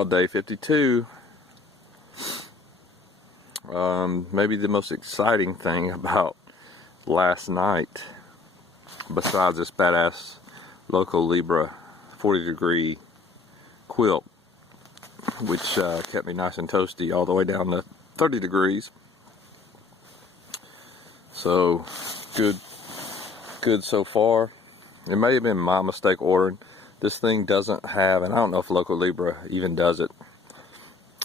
y'all, day 52. Maybe the most exciting thing about last night, besides this badass Loco Libra 40-degree quilt, which kept me nice and toasty all the way down to 30 degrees. So good so far. It may have been my mistake ordering. This thing doesn't have, and I don't know if Loco Libra even does it,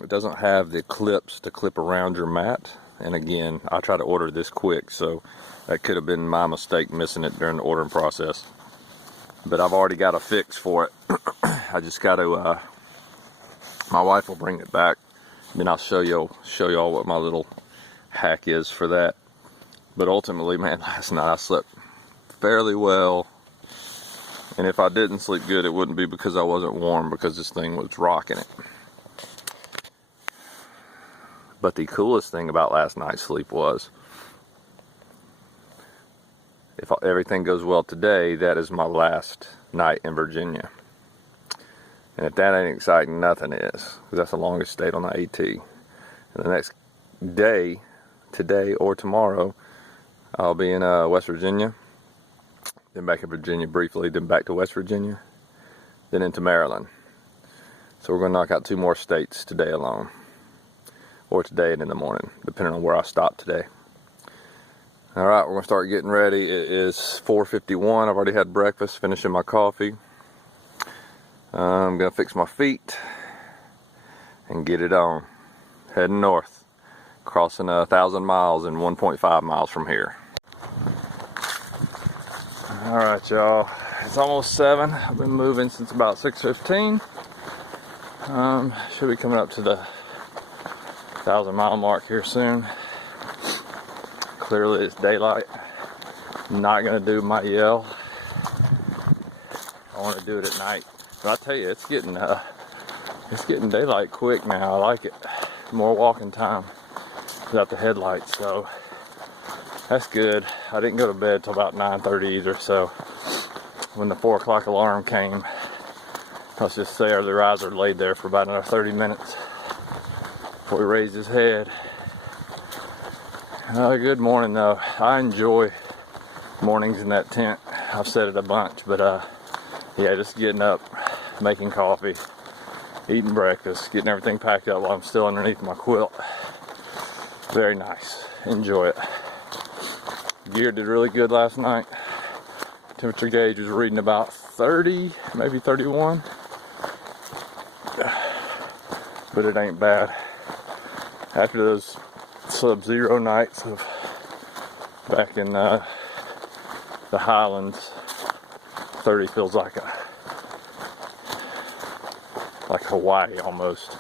it doesn't have the clips to clip around your mat. And again, I tried to order this quick, so that could have been my mistake missing it during the ordering process. But I've already got a fix for it. I just got to, my wife will bring it back, then I'll show y'all what my little hack is for that. But ultimately, man, last night I slept fairly well. And if I didn't sleep good, it wouldn't be because I wasn't warm, because this thing was rocking it. But the coolest thing about last night's sleep was, if everything goes well today, that is my last night in Virginia. And if that ain't exciting, nothing is, because that's the longest state on the AT. And the next day, today or tomorrow, I'll be in West Virginia, then back in Virginia briefly, then back to West Virginia, then into Maryland. So we're going to knock out 2 more states today alone, or today and in the morning, depending on where I stop today. All right, we're going to start getting ready. It is 4:51. I've already had breakfast, finishing my coffee. I'm going to fix my feet and get it on. Heading north, crossing 1,000 miles in 1.5 miles from here. All right, y'all, it's almost 7. I've been moving since about 6:15. Should be coming up to the 1,000-mile mark here soon. Clearly it's daylight. I'm not gonna do my yell. I want to do it at night. But I tell you, it's getting daylight quick now. I like it. More walking time without the headlights, so that's good. I didn't go to bed till about 9:30 either, so when the 4 o'clock alarm came, let's just say the riser laid there for about another 30 minutes before he raised his head. Good morning though. I enjoy mornings in that tent. I've said it a bunch, but yeah, just getting up, making coffee, eating breakfast, getting everything packed up while I'm still underneath my quilt. Very nice. Enjoy it. Gear did really good last night. Temperature gauge was reading about 30, maybe 31. But it ain't bad. After those sub-zero nights of back in the Highlands, 30 feels like Hawaii almost.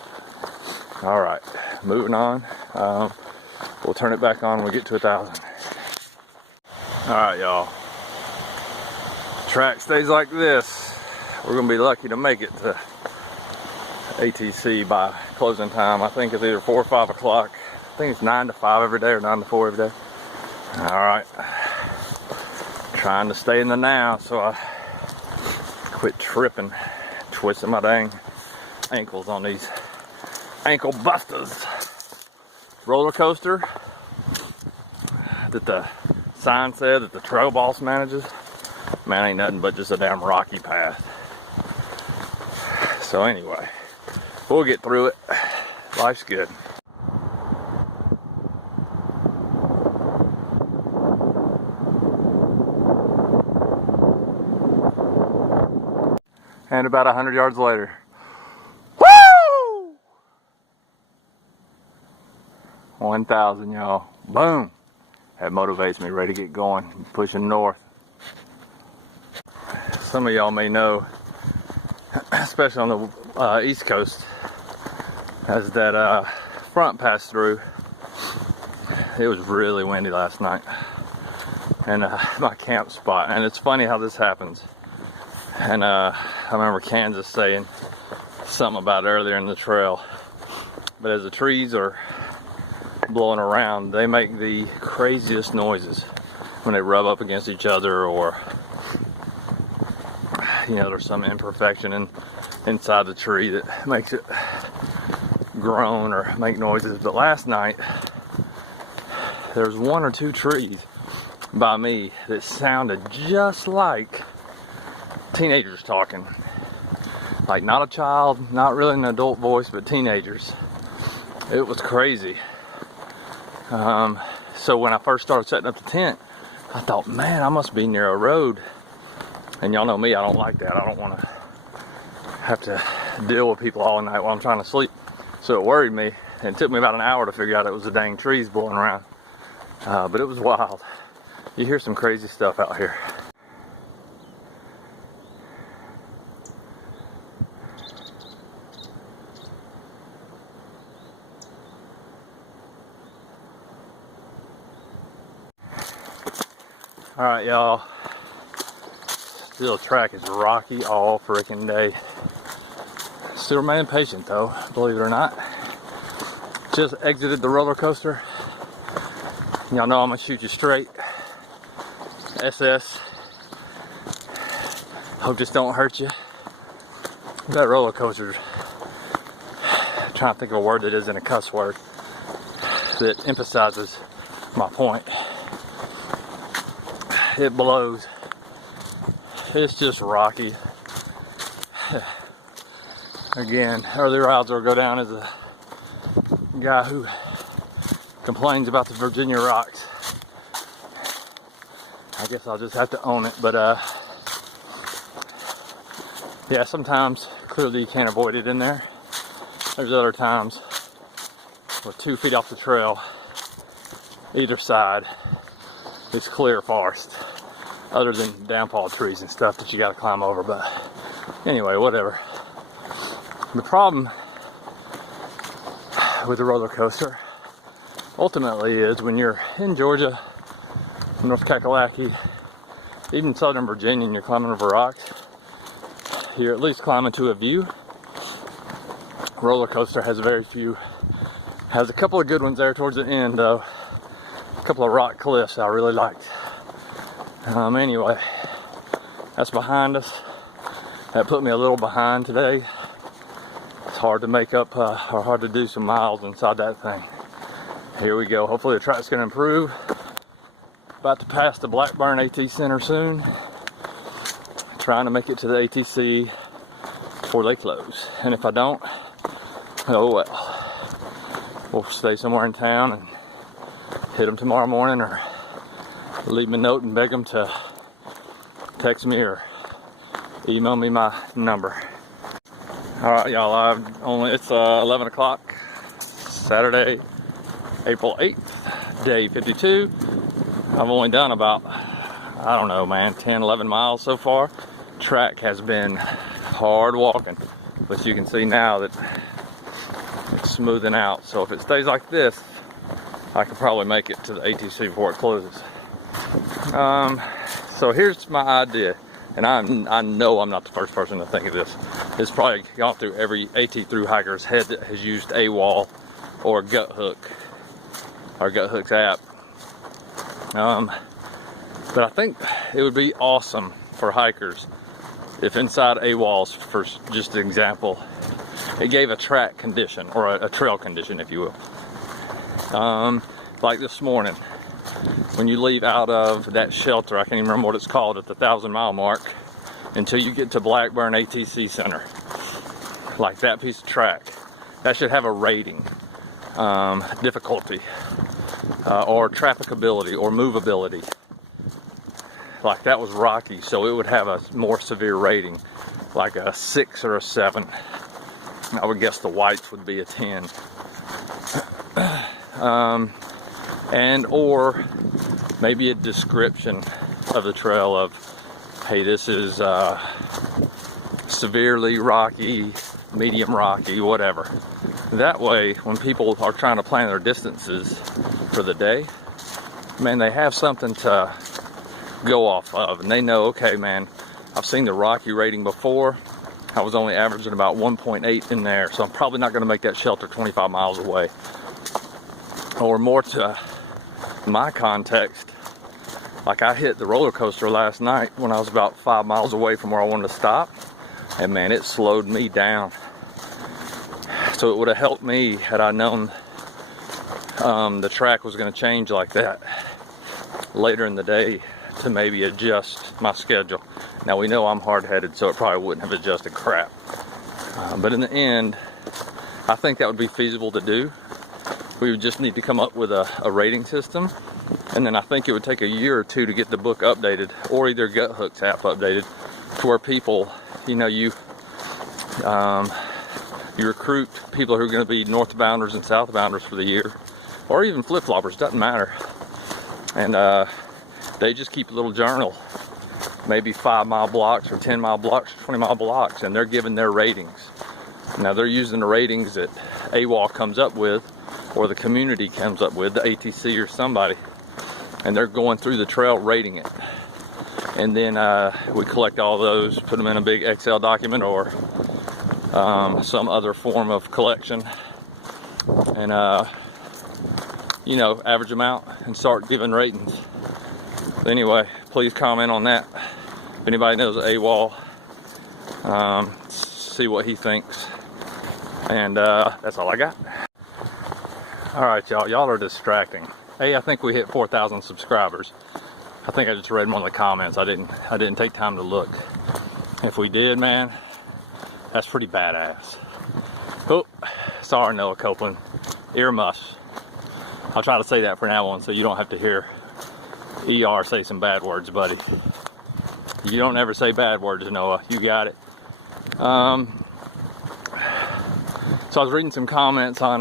All right, moving on. We'll turn it back on when we get to 1,000. All right, y'all. Track stays like this. We're gonna be lucky to make it to ATC by closing time. I think it's either 4 or 5 o'clock. I think it's 9 to 5 every day or 9 to 4 every day. All right. Trying to stay in the now, so I quit tripping, twisting my dang ankles on these ankle busters. Roller coaster that the sign said that the trail boss manages. Man, ain't nothing but just a damn rocky path. So anyway, we'll get through it. Life's good. And about 100 yards later, woo! 1,000, y'all. Boom. That motivates me, ready to get going, pushing north. Some of y'all may know, especially on the East Coast, as that front passed through. It was really windy last night, and my camp spot. And it's funny how this happens. And I remember Kansas saying something about it earlier in the trail. But as the trees are blowing around, they make the craziest noises when they rub up against each other, or you know, there's some imperfection inside the tree that makes it groan or make noises. But last night, there's 1 or 2 trees by me that sounded just like teenagers talking. Like not a child, not really an adult voice, but teenagers. It was crazy. So when I first started setting up the tent, I thought, man, I must be near a road. And y'all know me, I don't like that. I don't want to have to deal with people all night while I'm trying to sleep. So it worried me, and it took me about an hour to figure out it was the dang trees blowing around. But it was wild. You hear some crazy stuff out here. Alright, y'all. Still track is rocky all freaking day. Still remaining patient though, believe it or not. Just exited the roller coaster. Y'all know I'm gonna shoot you straight. SS. Hope this don't hurt you. That roller coaster. I'm trying to think of a word that isn't a cuss word that emphasizes my point. It blows. It's just rocky. Again, early rides will go down as a guy who complains about the Virginia rocks. I guess I'll just have to own it, but yeah, sometimes clearly you can't avoid it in there. There's other times with 2 feet off the trail, either side, it's clear forest, other than downfall trees and stuff that you gotta climb over. But anyway, whatever. The problem with the roller coaster ultimately is when you're in Georgia, North Kakalaki, even southern Virginia, and you're climbing over rocks, you're at least climbing to a view. Roller coaster has very few. Has a couple of good ones there towards the end though. A couple of rock cliffs I really liked. Anyway, that's behind us. That put me a little behind today. It's hard to make up, or hard to do some miles inside that thing. Here we go. Hopefully the track's gonna improve. About to pass the Blackburn AT Center soon. Trying to make it to the ATC before they close. And if I don't, oh well. We'll stay somewhere in town and hit them tomorrow morning, or leave me a note and beg them to text me or email me my number. Alright, y'all, it's 11 o'clock, Saturday, April 8th, day 52. I've only done about, I don't know, man, 10, 11 miles so far. Track has been hard walking, but you can see now that it's smoothing out. So if it stays like this, I could probably make it to the ATC before it closes. So here's my idea, and I know I'm not the first person to think of this. It's probably gone through every AT Thru hiker's head that has used AWOL or Gut Hook, or Gut Hook's app. But I think it would be awesome for hikers if inside AWOL's, for just an example, it gave a track condition, or a trail condition, if you will. Like this morning, when you leave out of that shelter, I can't even remember what it's called, at the 1,000-mile mark, until you get to Blackburn ATC Center. Like that piece of track, that should have a rating, difficulty, or trafficability, or movability. Like that was rocky, so it would have a more severe rating, like a 6 or a 7. I would guess the whites would be a 10. And or maybe a description of the trail of, hey, this is severely rocky, medium rocky, whatever. That way, when people are trying to plan their distances for the day, man, they have something to go off of, and they know, okay, man, I've seen the rocky rating before. I was only averaging about 1.8 in there, so I'm probably not going to make that shelter 25 miles away. Or more to my context, like I hit the roller coaster last night when I was about 5 miles away from where I wanted to stop, and man, it slowed me down. So it would have helped me had I known the track was going to change like that later in the day to maybe adjust my schedule. Now we know I'm hard-headed, so it probably wouldn't have adjusted crap. But in the end, I think that would be feasible to do. We would just need to come up with a rating system, and then I think it would take a year or two to get the book updated, or either Gut Hook's app updated, to where people, you know, you recruit people who are going to be northbounders and southbounders for the year, or even flip-floppers, doesn't matter. And they just keep a little journal, maybe 5-mile blocks or 10-mile blocks or 20-mile blocks, and they're giving their ratings. Now they're using the ratings that AWOL comes up with, or the community comes up with, the ATC or somebody, and they're going through the trail rating it. And then we collect all those, put them in a big Excel document or some other form of collection, and you know, average them out and start giving ratings. Anyway, please comment on that. If anybody knows AWOL, see what he thinks. And that's all I got. Alright, y'all are distracting. Hey, I think we hit 4,000 subscribers. I think I just read one of the comments. I didn't take time to look. If we did, man, that's pretty badass. Oh, sorry, Noah Copeland. Earmuffs. I'll try to say that from now on so you don't have to hear ER say some bad words, buddy. You don't ever say bad words, Noah. You got it. So I was reading some comments on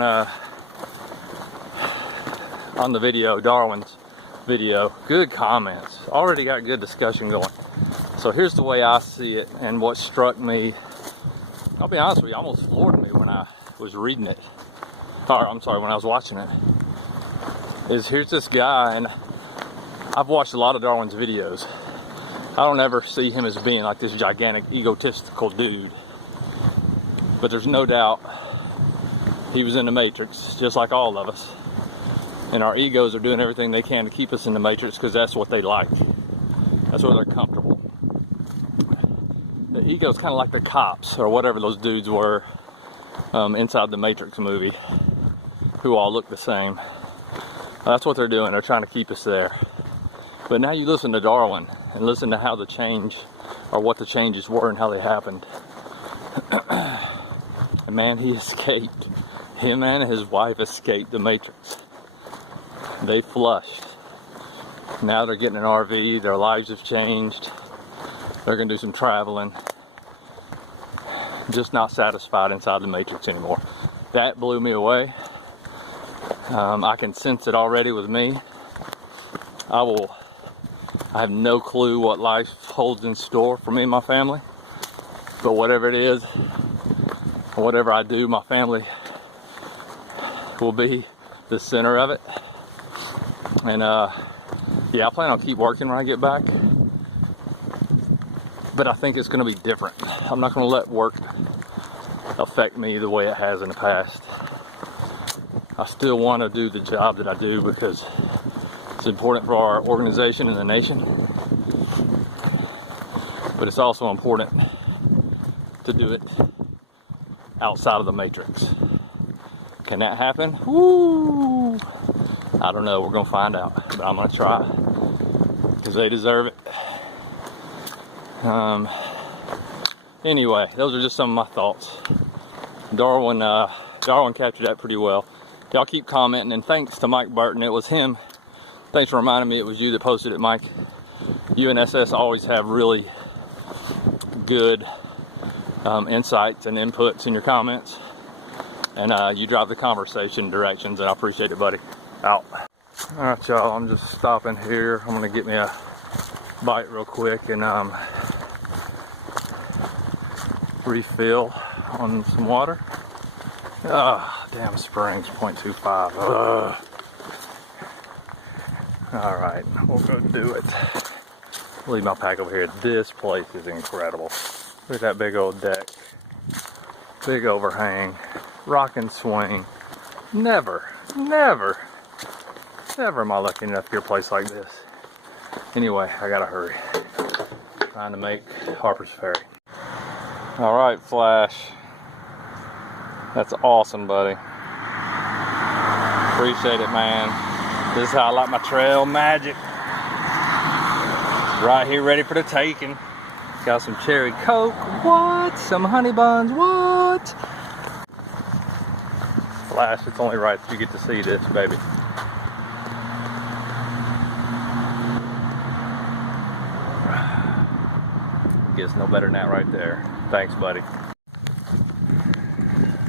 the video, Darwin's video. Good comments. Already got good discussion going. So here's the way I see it, and what struck me, I'll be honest with you, almost floored me when I was reading it. Or, I'm sorry, when I was watching it. Is here's this guy, and I've watched a lot of Darwin's videos. I don't ever see him as being like this gigantic, egotistical dude. But there's no doubt he was in the Matrix, just like all of us. And our egos are doing everything they can to keep us in the Matrix because that's what they like. That's where they're comfortable. The ego's kind of like the cops or whatever those dudes were inside the Matrix movie, who all look the same. That's what they're doing. They're trying to keep us there. But now you listen to Darwin and listen to how the change, or what the changes were and how they happened. And man, he escaped. Him and his wife escaped the Matrix. They flushed. Now they're getting an RV. Their lives have changed. They're going to do some traveling. Just not satisfied inside the Matrix anymore. That blew me away. I can sense it already with me. I have no clue what life holds in store for me and my family. But whatever it is, whatever I do, my family will be the center of it. And yeah, I plan on keep working when I get back. But I think it's going to be different. I'm not going to let work affect me the way it has in the past. I still want to do the job that I do because it's important for our organization and the nation. But it's also important to do it outside of the Matrix. Can that happen? Woo! I don't know. We're going to find out. But I'm going to try. Because they deserve it. Anyway, those are just some of my thoughts. Darwin captured that pretty well. Y'all keep commenting, and thanks to Mike Burton. It was him. Thanks for reminding me it was you that posted it, Mike. You and SS always have really good insights and inputs in your comments. And you drive the conversation directions, and I appreciate it, buddy. Out. Alright, y'all, I'm just stopping here. I'm going to get me a bite real quick and refill on some water. Damn Springs 0.25. Alright, we'll go do it. Leave my pack over here. This place is incredible. Look at that big old deck. Big overhang. Rock and swing. Never am I lucky enough to get a place like this. Anyway, I gotta hurry. Trying to make Harper's Ferry. Alright, Flash. That's awesome, buddy. Appreciate it, man. This is how I like my trail magic. Right here, ready for the taking. Got some cherry coke, what? Some honey buns, what? Flash, it's only right that you get to see this, baby. Gets no better than that right there. Thanks, buddy.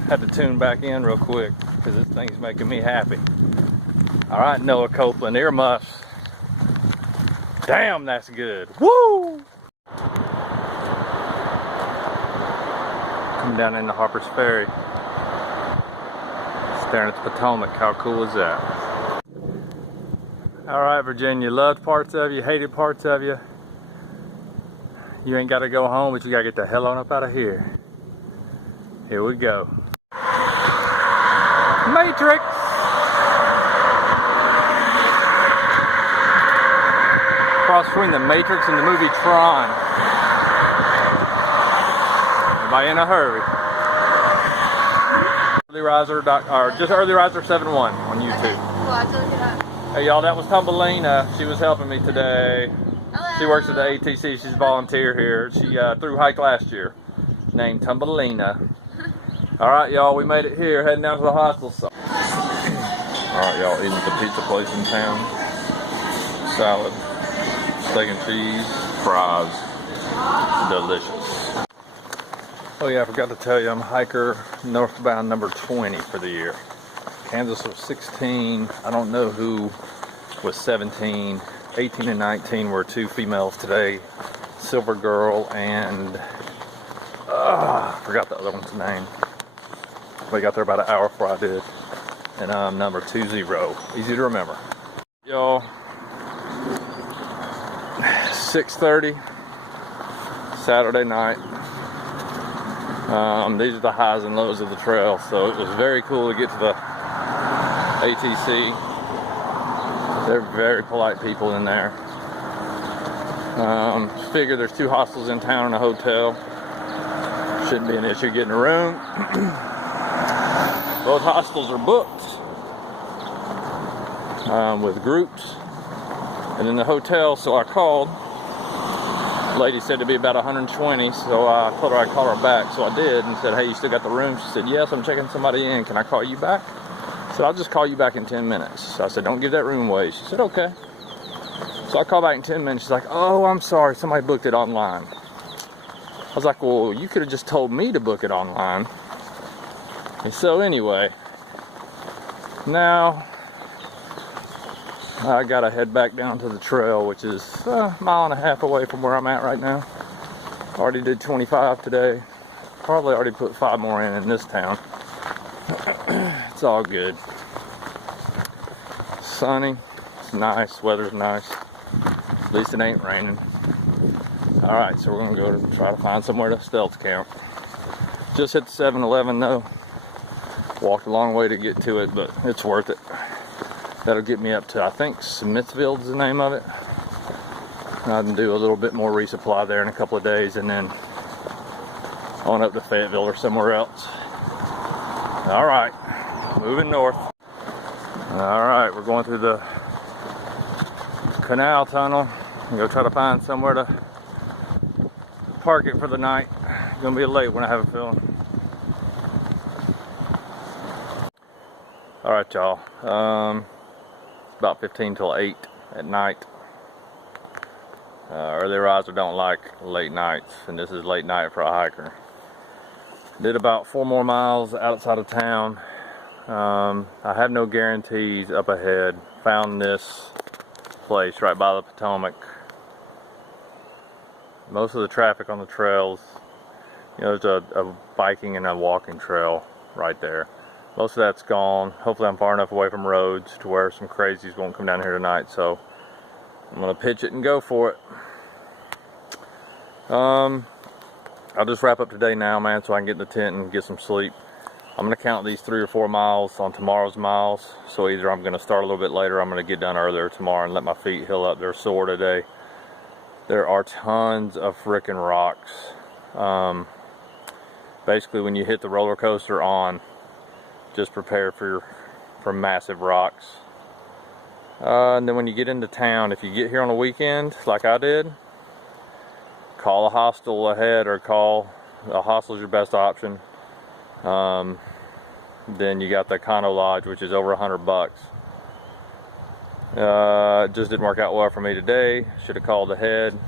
Had to tune back in real quick because this thing's making me happy. All right, Noah Copeland, earmuffs. Damn, that's good. Woo! Come down into Harper's Ferry. Staring at the Potomac. How cool is that? All right, Virginia. Loved parts of you, hated parts of you. You ain't got to go home, but you got to get the hell on up out of here. Here we go. Matrix! Cross between the Matrix and the movie Tron. Everybody in a hurry. Early Riser, or just Early Riser 7-1 on YouTube. Okay. Well, I have to look it up. Hey y'all, that was Tumbelina. She was helping me today. Hello. She works at the ATC. She's a volunteer here. She threw hike last year. Named Tumbelina. All right, y'all, we made it here. Heading down to the hostel. All right, y'all, eating at the pizza place in town. Salad, steak and cheese, fries. Delicious. Oh yeah, I forgot to tell you, I'm hiker northbound number 20 for the year. Kansas was 16. I don't know who was 17. 18 and 19 were two females today. Silver Girl and I forgot the other one's name. We got there about an hour before I did. And I'm number 20. Easy to remember. Y'all, 6:30 Saturday night. These are the highs and lows of the trail, so it was very cool to get to the ATC. They're very polite people in there. Figure there's 2 hostels in town and a hotel. Shouldn't be an issue getting a room. Both hostels are booked with groups. And then the hotel, so I called. The lady said it'd be about 120, so I told her I'd call her back. So I did and said, hey, you still got the room? She said, yes, I'm checking somebody in. Can I call you back? I said, I'll just call you back in 10 minutes. So I said, don't give that room away. She said, okay. So I called back in 10 minutes. She's like, oh, I'm sorry, somebody booked it online. I was like, well, you could have just told me to book it online. And so anyway, now I gotta head back down to the trail, which is a mile and a half away from where I'm at right now. Already did 25 today. Probably already put 5 more in this town. It's all good. Sunny, it's nice, weather's nice. At least it ain't raining. Alright, so we're gonna go to try to find somewhere to stealth camp. Just hit the 7-Eleven though. Walked a long way to get to it, but it's worth it. That'll get me up to, I think, Smithfield's the name of it. I can do a little bit more resupply there in a couple of days and then on up to Fayetteville or somewhere else. Alright, moving north. Alright, we're going through the canal tunnel and go try to find somewhere to park it for the night. It's gonna be a late one, I have a feeling. Alright, y'all. About 15 till 8 at night. Early riser don't like late nights, and this is late night for a hiker. Did about 4 more miles outside of town. I have no guarantees up ahead. Found this place right by the Potomac. Most of the traffic on the trails, you know, there's a biking and a walking trail right there. Most of that's gone. Hopefully I'm far enough away from roads to where some crazies won't come down here tonight, so I'm gonna pitch it and go for it. I'll just wrap up today now, man, so I can get in the tent and get some sleep. I'm gonna count these 3 or 4 miles on tomorrow's miles, so either I'm gonna start a little bit later, or I'm gonna get done earlier tomorrow and let my feet heal up. They're sore today. There are tons of frickin' rocks. Basically when you hit the roller coaster on just prepare for massive rocks. And then when you get into town, if you get here on a weekend like I did, call a hostel ahead, or call a hostel's your best option. Then you got the Condo Lodge, which is over $100. It just didn't work out well for me today. Should have called ahead.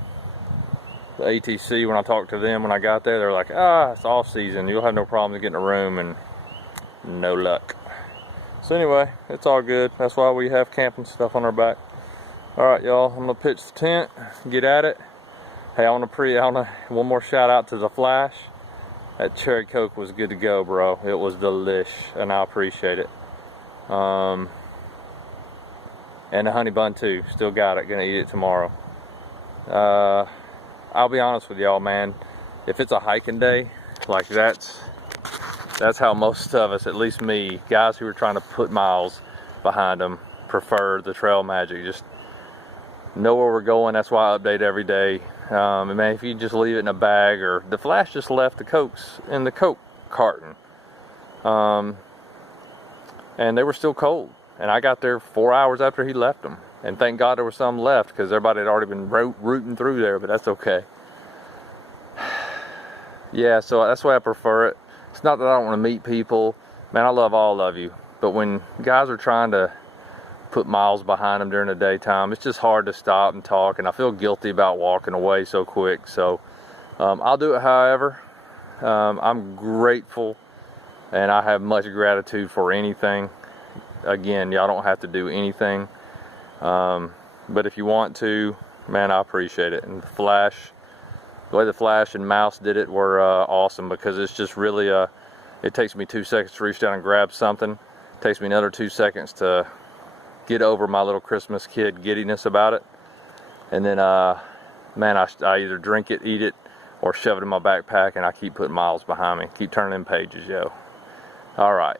The ATC, when I talked to them when I got there, they're like, it's off season, you'll have no problem getting a room, and no luck. So anyway, it's all good. That's why we have camping stuff on our back. Alright y'all, I'm gonna pitch the tent, get at it. Hey, I wanna one more shout out to the Flash. That cherry coke was good to go, bro. It was delish, and I appreciate it. And the honey bun too, still got it, gonna eat it tomorrow. I'll be honest with y'all, man, if it's a hiking day, like that's how most of us, at least me, guys who are trying to put miles behind them, prefer the Trail Magic. Just know where we're going. That's why I update every day. And man, if you just leave it in a bag, or the Flash just left the Cokes in the Coke carton, and they were still cold, and I got there 4 hours after he left them, and thank God there was some left, because everybody had already been rooting through there, but that's okay. Yeah, so that's why I prefer it. It's not that I don't want to meet people, man, I love all of you, but when guys are trying to put miles behind them during the daytime, it's just hard to stop and talk, and I feel guilty about walking away so quick. So I'll do it however. I'm grateful, and I have much gratitude for anything. Again, y'all don't have to do anything, but if you want to, man, I appreciate it. And the way the Flash and Mouse did it were awesome, because it's just really it takes me 2 seconds to reach down and grab something. It takes me another 2 seconds to get over my little Christmas kid giddiness about it, and then man, I either drink it, eat it, or shove it in my backpack, and I keep putting miles behind me, keep turning in pages, yo. All right,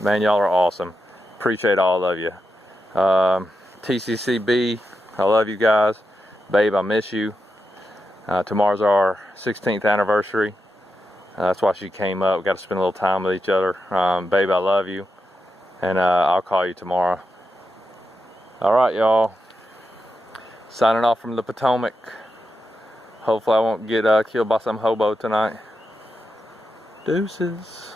man, y'all are awesome. Appreciate all of you. TCCB, I love you guys. Babe, I miss you. Tomorrow's our 16th anniversary. That's why she came up. We got to spend a little time with each other. Babe, I love you, and I'll call you tomorrow. All right, y'all. Signing off from the Potomac. Hopefully I won't get killed by some hobo tonight. Deuces.